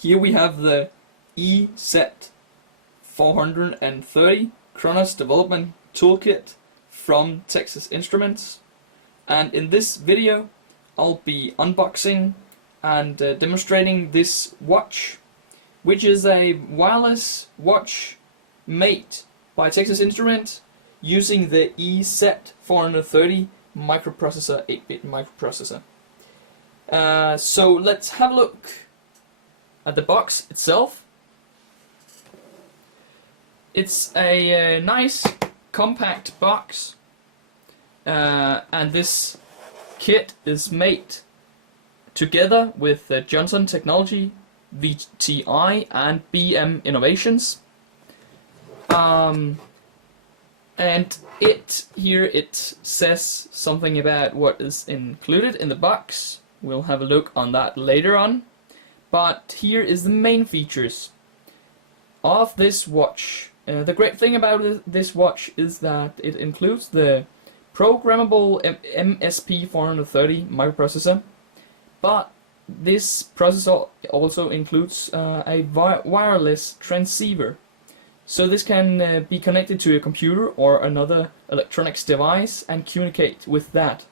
Here we have the EZ430-Chronos development toolkit from Texas Instruments, and in this video I'll be unboxing and demonstrating this watch, which is a wireless watch made by Texas Instruments using the EZ430 microprocessor, 8-bit microprocessor. So let's have a look at the box itself. It's a nice compact box, and this kit is made together with Johnson Technology, VTI and BM Innovations. And it says something about what is included in the box. We'll have a look on that later on. But here is the main features of this watch. The great thing about this watch is that it includes the programmable MSP430 microprocessor, but this processor also includes a wireless transceiver. So this can be connected to a computer or another electronics device and communicate with that.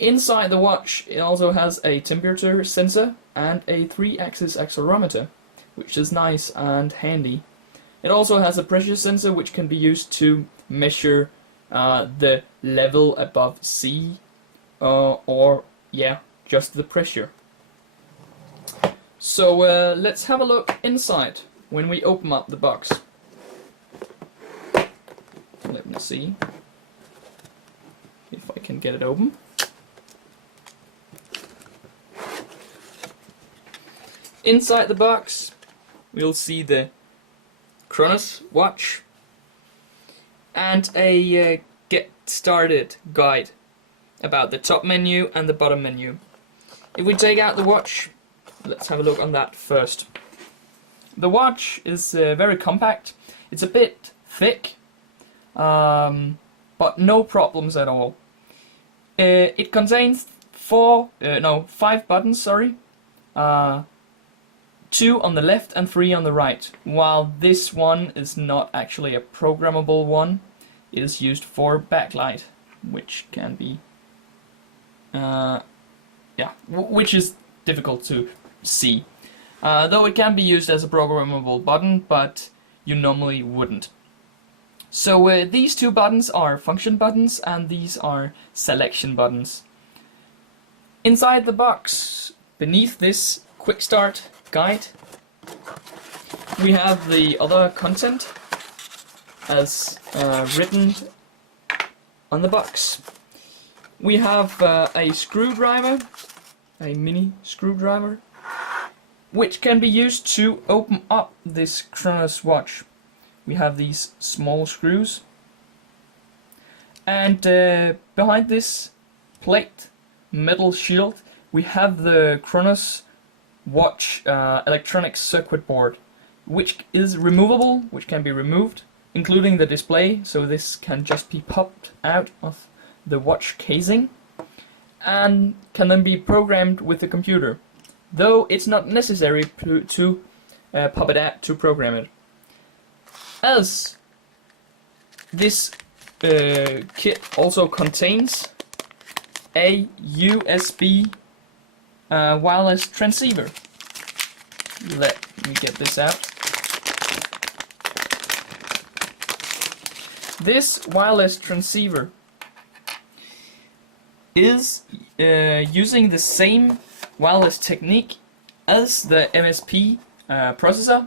Inside the watch it also has a temperature sensor and a 3-axis accelerometer, which is nice and handy. It also has a pressure sensor which can be used to measure the level above sea, or just the pressure. So let's have a look inside when we open up the box. Let me see if I can get it open. Inside the box we'll see the Chronos watch and a get started guide about the top menu and the bottom menu. If we take out the watch, let's have a look on that first. The watch is very compact. It's a bit thick, but no problems at all. It contains 5 buttons, sorry. 2 on the left and 3 on the right, while this one is not actually a programmable one. It is used for backlight, which can be which is difficult to see, though it can be used as a programmable button, but you normally wouldn't. So these 2 buttons are function buttons and these are selection buttons. Inside the box, beneath this quick start guide, we have the other content as written on the box. We have a screwdriver, a mini screwdriver, which can be used to open up this Chronos watch. We have these small screws, and behind this plate metal shield we have the Chronos watch electronic circuit board, which is removable, which can be removed, including the display, so this can just be popped out of the watch casing and can then be programmed with the computer, though it's not necessary to pop it out to program it, as this kit also contains a USB wireless transceiver. Let me get this out. This wireless transceiver is using the same wireless technique as the MSP processor.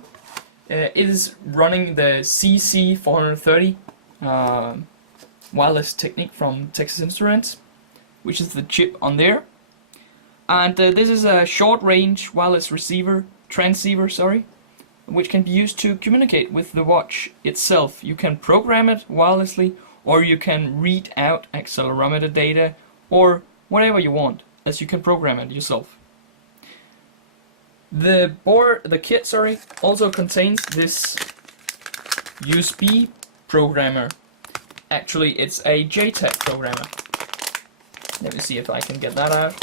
It is running the CC430 wireless technique from Texas Instruments, which is the chip on there. And this is a short-range wireless transceiver, which can be used to communicate with the watch itself. You can program it wirelessly, or you can read out accelerometer data, or whatever you want, as you can program it yourself. The kit also contains this USB programmer. Actually, it's a JTAC programmer. Let me see if I can get that out.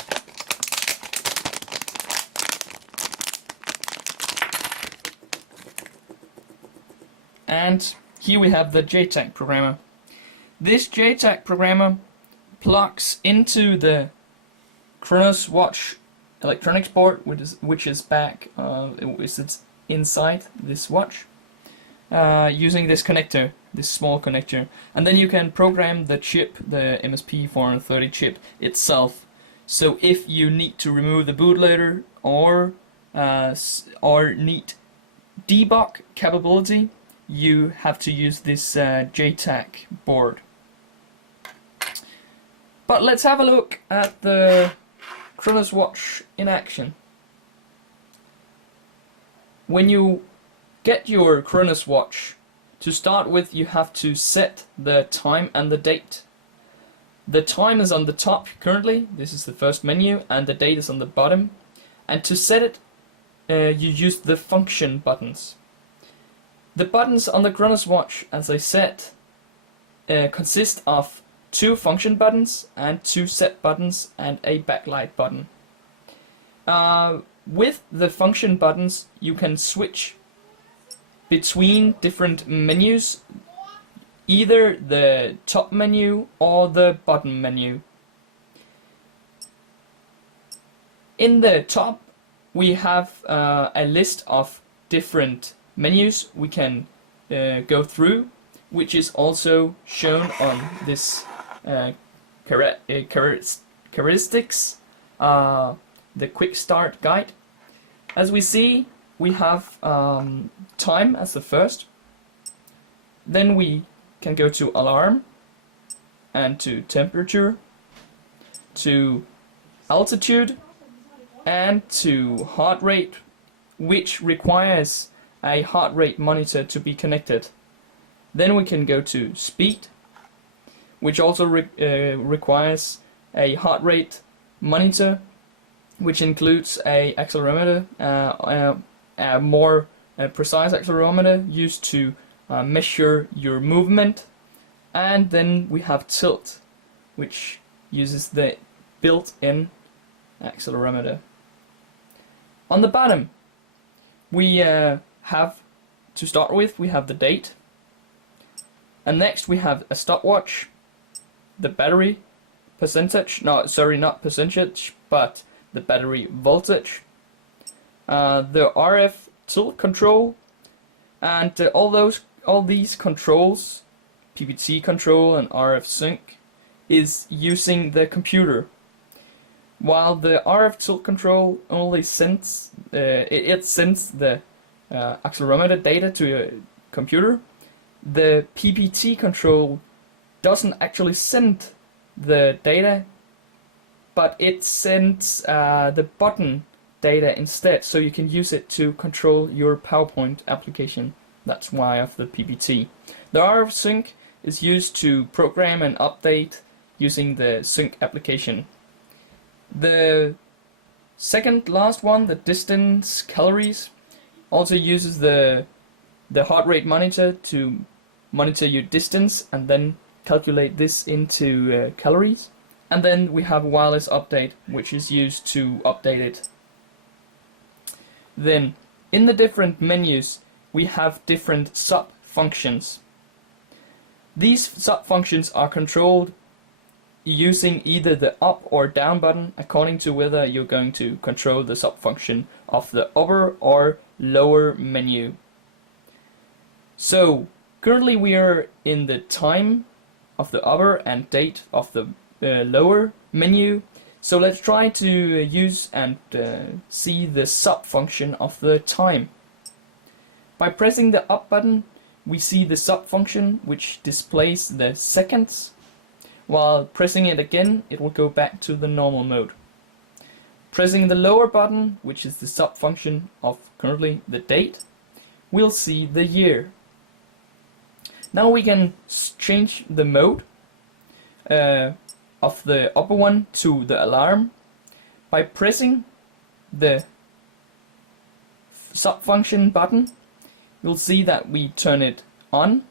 And here we have the JTAC programmer. This JTAC programmer plugs into the Chronos watch electronics board, which is back, it's inside this watch, using this connector, this small connector, and then you can program the chip, the MSP430 chip itself. So if you need to remove the bootloader or need debug capability, you have to use this JTAC board. But let's have a look at the Chronos watch in action. When you get your Chronos watch, to start with you have to set the time and the date. The time is on the top currently, this is the first menu, and the date is on the bottom. And to set it, you use the function buttons. The buttons on the Chronos watch, as I said, consist of 2 function buttons and 2 set buttons and a backlight button. With the function buttons you can switch between different menus, either the top menu or the bottom menu. In the top we have a list of different menus we can go through, which is also shown on this characteristics, the quick start guide. As we see, we have time as the first, then we can go to alarm and to temperature, to altitude, and to heart rate, which requires a heart rate monitor to be connected. Then we can go to speed, which also requires a heart rate monitor, which includes a accelerometer, a more precise accelerometer used to measure your movement. And then we have tilt, which uses the built-in accelerometer. On the bottom we have, to start with, we have the date, and next we have a stopwatch, the battery percentage, no, sorry, not percentage, but the battery voltage, the RF tilt control, and all these controls, PPT control and RF sync, is using the computer. While the RF tilt control only sends it sends the accelerometer data to your computer, the PPT control doesn't actually send the data, but it sends the button data instead, so you can use it to control your PowerPoint application. That's why of the PPT. The RF sync is used to program and update using the sync application. The second last one, the distance calories, also uses the heart rate monitor to monitor your distance and then calculate this into calories. And then we have wireless update, which is used to update it. Then in the different menus we have different sub-functions. These sub-functions are controlled using either the up or down button according to whether you're going to control the sub-function of the upper or lower menu. So currently we are in the time of the upper and date of the lower menu. So let's try to use and see the sub-function of the time. By pressing the up button we see the sub-function, which displays the seconds. While pressing it again, it will go back to the normal mode. Pressing the lower button, which is the sub-function of currently the date, we'll see the year. Now we can change the mode of the upper one to the alarm by pressing the sub-function button. You'll see that we turn it on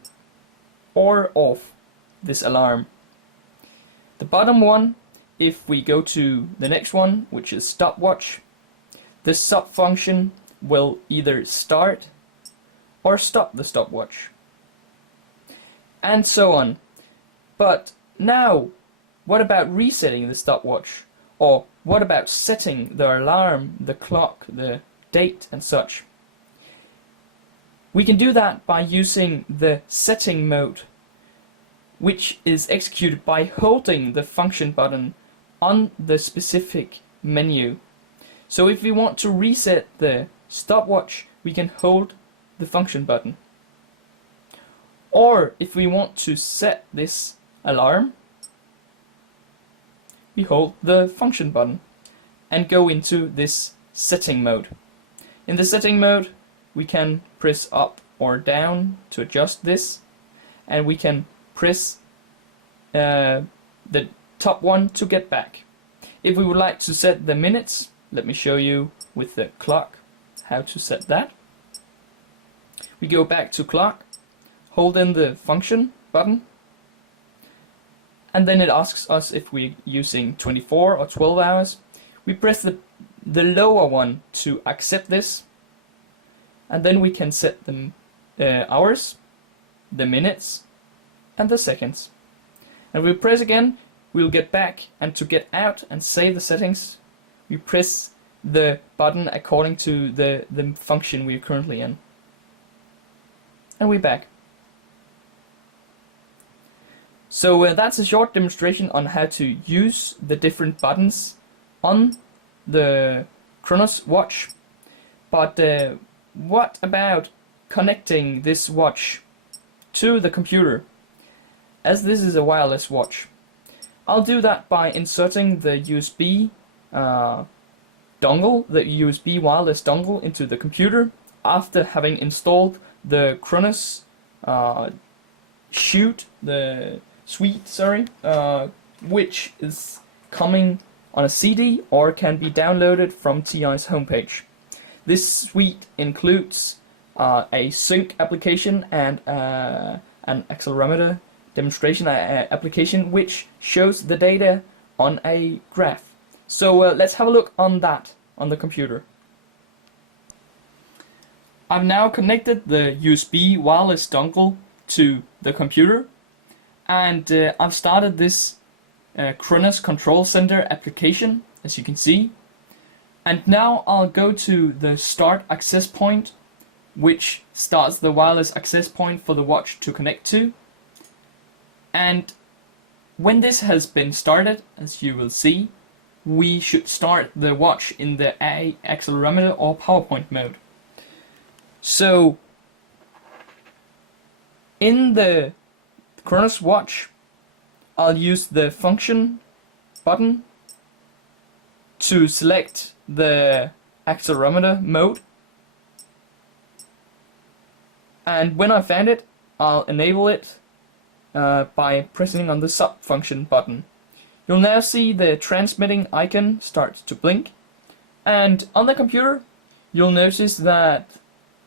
or off, this alarm. The bottom one, if we go to the next one, which is stopwatch, the sub-function will either start or stop the stopwatch. and so on. But now, what about resetting the stopwatch? Or what about setting the alarm, the clock, the date and such? We can do that by using the setting mode, which is executed by holding the function button on the specific menu. So if we want to reset the stopwatch, we can hold the function button. Or if we want to set this alarm, we hold the function button and go into this setting mode. In the setting mode, we can press up or down to adjust this, and we can press the top one to get back. If we would like to set the minutes, let me show you with the clock how to set that. We go back to clock, hold in the function button, and then it asks us if we're using 24 or 12 hours. We press the lower one to accept this, and then we can set the hours, the minutes, and the seconds. And we press again, we'll get back, and to get out and save the settings, we press the button according to the function we're currently in. And we're back. So that's a short demonstration on how to use the different buttons on the Chronos watch. But what about connecting this watch to the computer? As this is a wireless watch, I'll do that by inserting the USB dongle, the USB wireless dongle into the computer after having installed the Chronos suite, which is coming on a CD or can be downloaded from TI's homepage. This suite includes a sync application and an accelerometer demonstration application which shows the data on a graph. So let's have a look on that on the computer. I've now connected the USB wireless dongle to the computer, and I've started this Chronos Control Center application, as you can see. And now I'll go to the start access point, which starts the wireless access point for the watch to connect to. And when this has been started, as you will see, we should start the watch in the accelerometer or PowerPoint mode. So in the Chronos watch, I'll use the function button to select the accelerometer mode, and when I find it, I'll enable it by pressing on the sub function button. You'll now see the transmitting icon start to blink, and on the computer you'll notice that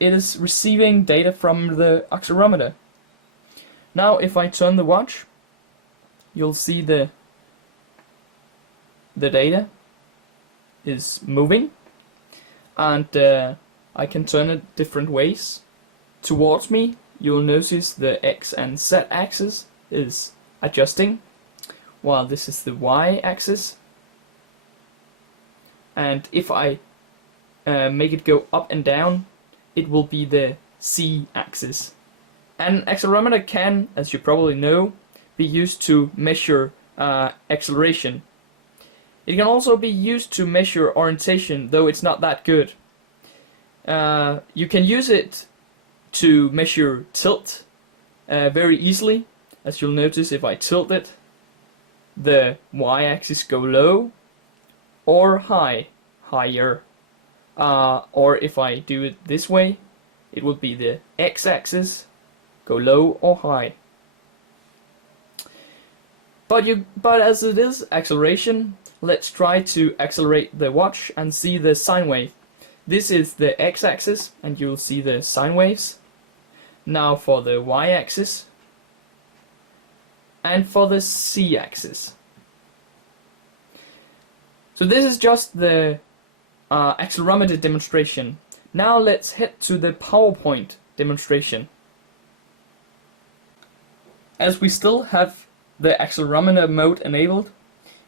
it is receiving data from the accelerometer. Now if I turn the watch, you'll see the data is moving, and I can turn it different ways. Towards me, you'll notice the X and Z axis is adjusting, while this is the Y axis. And if I make it go up and down, it will be the Z axis. An accelerometer can, as you probably know, be used to measure acceleration. It can also be used to measure orientation, though it's not that good. You can use it to measure tilt very easily. As you'll notice, if I tilt it, the y-axis go low or higher. Or if I do it this way, it would be the x-axis, go low or high. But as it is acceleration, let's try to accelerate the watch and see the sine wave. This is the x-axis, and you'll see the sine waves. Now for the y-axis and for the z-axis. So this is just the accelerometer demonstration. Now let's head to the PowerPoint demonstration. As we still have the accelerometer mode enabled,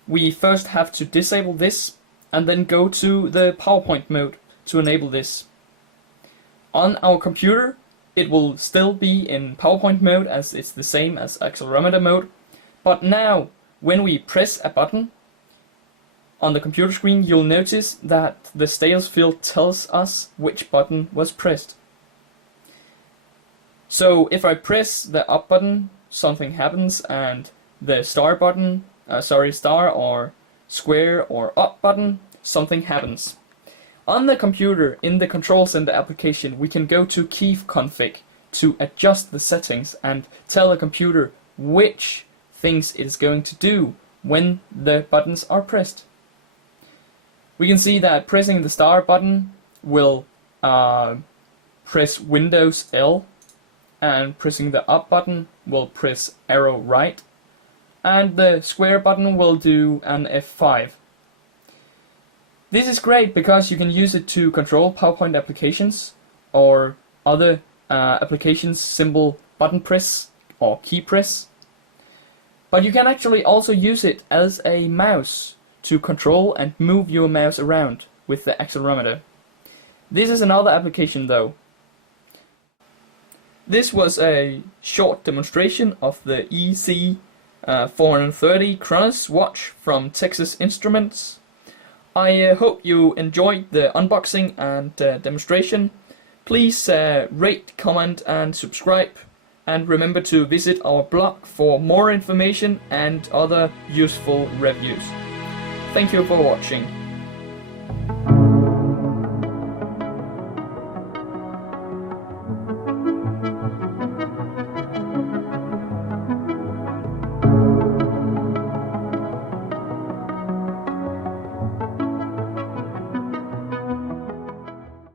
we first have to disable this and then go to the PowerPoint mode to enable this. On our computer, it will still be in PowerPoint mode as it's the same as accelerometer mode, but now when we press a button on the computer screen, you'll notice that the status field tells us which button was pressed. So if I press the up button, something happens, and the star button, star or square or up button, something happens. On the computer, in the control center application, we can go to key config to adjust the settings and tell the computer which things it is going to do when the buttons are pressed. We can see that pressing the star button will press Windows L, and pressing the up button will press arrow right, and the square button will do an F5. This is great because you can use it to control PowerPoint applications or other applications, symbol button press or key press. But you can actually also use it as a mouse to control and move your mouse around with the accelerometer. This is another application though. This was a short demonstration of the EZ430-Chronos watch from Texas Instruments. I hope you enjoyed the unboxing and demonstration. Please rate, comment and subscribe, and remember to visit our blog for more information and other useful reviews. Thank you for watching.